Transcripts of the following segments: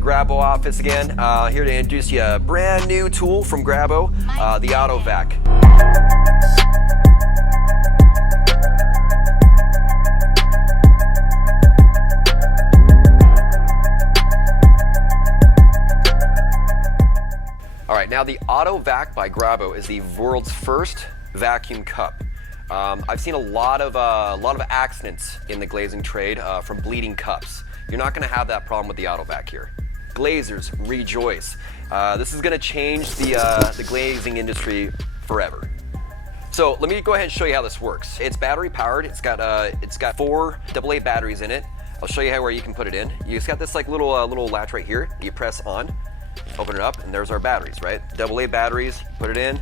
the Grabo office again, here to introduce you a brand new tool from Grabo, the OTTOVAC. All right, now the OTTOVAC by Grabo is the world's first vacuum cup. I've seen a lot of accidents in the glazing trade from bleeding cups. You're not going to have that problem with the OTTOVAC here. Glazers, rejoice. This is going to change the glazing industry forever. So let me go ahead and show you how this works. It's battery powered. It's got 4 AA batteries in it. I'll show you where you can put it in. You just got this like little latch right here. You press on, open it up, and there's our batteries, right? AA batteries. Put it in,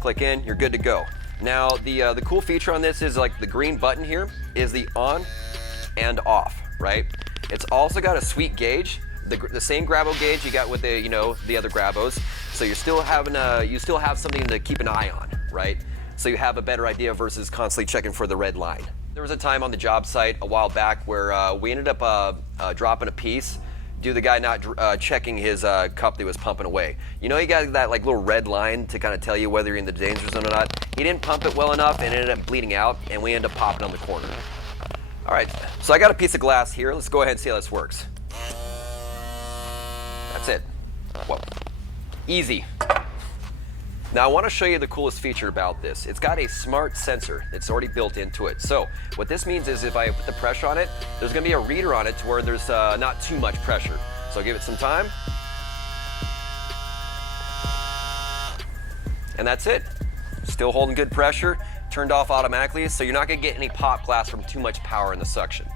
click in. You're good to go. Now the cool feature on this is like the green button here is the on and off, right? It's also got a sweet gauge, the same Grabo gauge you got with the other Grabos. So you still have something to keep an eye on, right? So you have a better idea versus constantly checking for the red line. There was a time on the job site a while back where we ended up dropping a piece due to the guy not checking his cup that he was pumping away. You know, you got that like little red line to kind of tell you whether you're in the danger zone or not. He didn't pump it well enough and it ended up bleeding out, and we ended up popping on the corner. All right, so I got a piece of glass here. Let's go ahead and see how this works. That's it. Whoa. Easy. Now I want to show you the coolest feature about this. It's got a smart sensor that's already built into it. So what this means is if I put the pressure on it, there's going to be a reader on it to where there's not too much pressure. So I'll give it some time. And that's it. Still holding good pressure. Turned off automatically, so you're not going to get any pop glass from too much power in the suction.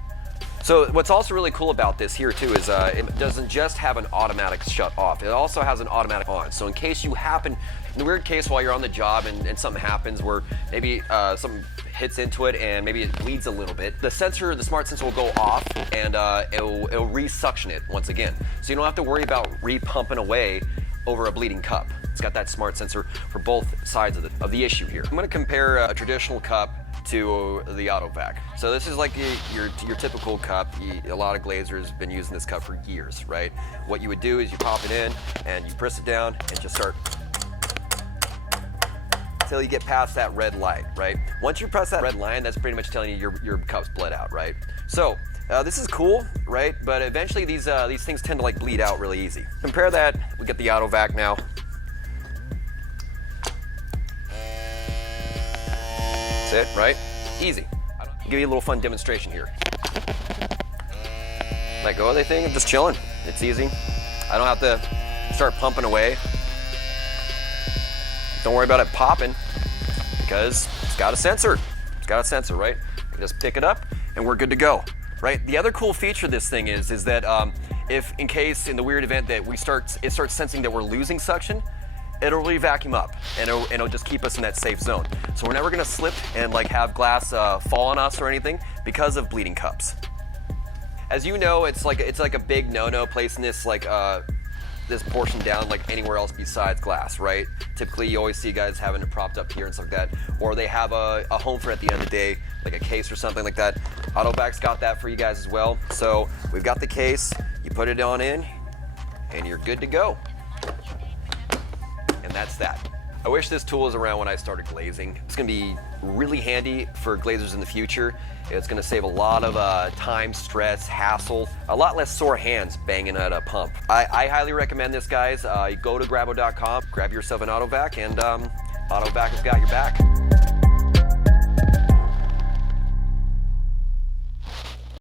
So what's also really cool about this here too is it doesn't just have an automatic shut off. It also has an automatic on. So in case you happen, in the weird case while you're on the job and something happens where maybe something hits into it and maybe it bleeds a little bit, the smart sensor will go off and it'll re-suction it once again. So you don't have to worry about re-pumping away over a bleeding cup. It's got that smart sensor for both sides of the issue here. I'm going to compare a traditional cup to the OTTOVAC. So this is like your typical cup. A lot of glazers have been using this cup for years, right? What you would do is you pop it in and you press it down and just start until you get past that red light, right? Once you press that red line, that's pretty much telling you your cup's bled out, right? So this is cool, right? But eventually these things tend to like bleed out really easy. Compare that, we get the OTTOVAC now. That's it, right? Easy. I'll give you a little fun demonstration here. Let go of the thing, I'm just chilling. It's easy. I don't have to start pumping away. Don't worry about it popping because it's got a sensor. It's got a sensor, right? You just pick it up and we're good to go, right? The other cool feature of this thing is that if in case in the weird event that it starts sensing that we're losing suction, it'll re-vacuum up and it'll just keep us in that safe zone. So we're never gonna slip and like have glass fall on us or anything because of bleeding cups. As you know, it's like a big no-no placing this this portion down like anywhere else besides glass, right? Typically you always see guys having it propped up here and stuff like that, or they have a home for at the end of the day, like a case or something like that. OTTOVAC's got that for you guys as well. So we've got the case, you put it on in and you're good to go. And that's that. I wish this tool was around when I started glazing. It's gonna be really handy for glazers in the future. It's gonna save a lot of time, stress, hassle, a lot less sore hands banging at a pump. I highly recommend this, guys. Go to grabo.com, grab yourself an OTTOVAC, and OTTOVAC has got your back.